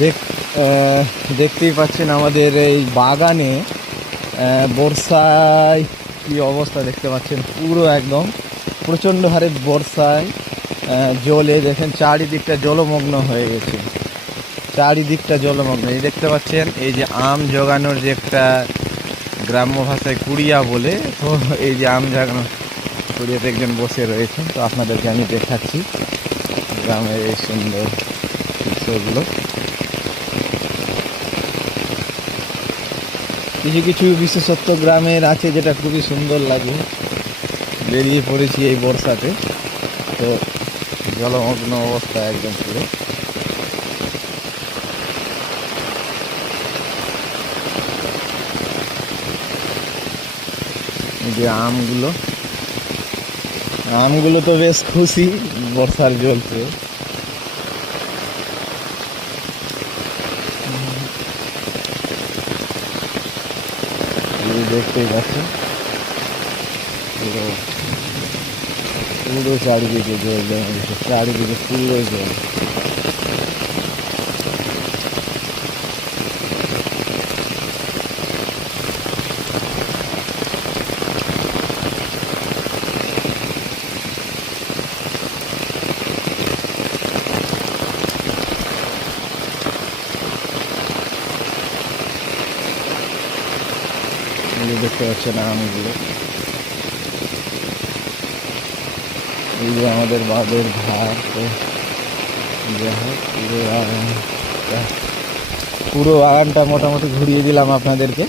দেখ দেখতেই পাচ্ছেন আমাদের এই বাগানে বর্ষায় কি অবস্থা দেখতে পাচ্ছেন, পুরো একদম প্রচণ্ড হারে বর্ষায় জলে দেখেন চারিদিকটা জলমগ্ন হয়ে গেছে। চারিদিকটা জলমগ্ন, এই দেখতে পাচ্ছেন এই যে আম জোগানোর যে একটা গ্রাম্য ভাষায় কুড়িয়া বলে, তো এই যে আম জোগানো কুড়িয়াতে একজন বসে রয়েছেন, তো আপনাদেরকে আমি দেখাচ্ছি গ্রামের এই সুন্দর দৃশ্যগুলো। কিছু কিছু বিশেষত্ব গ্রামের আছে যেটা খুবই সুন্দর লাগে। বেরিয়ে পড়েছি এই বর্ষাতে, তো জলমগ্ন অবস্থা একদম পুরো। এই যে আমগুলো আমগুলো তো বেশ খুশি বর্ষার জল পেয়ে। দেখতেই পাচ্ছেন পুরো পুরো চারিদিকে জল জমে গেছে, চারিদিকে পুরো জল। দেখতে পাচ্ছেন আমগুলো, এই যে আমাদের বাঁধের ধার। তো যাই হোক, পুরো বাগানটা মোটামুটি ঘুরিয়ে দিলাম আপনাদেরকে।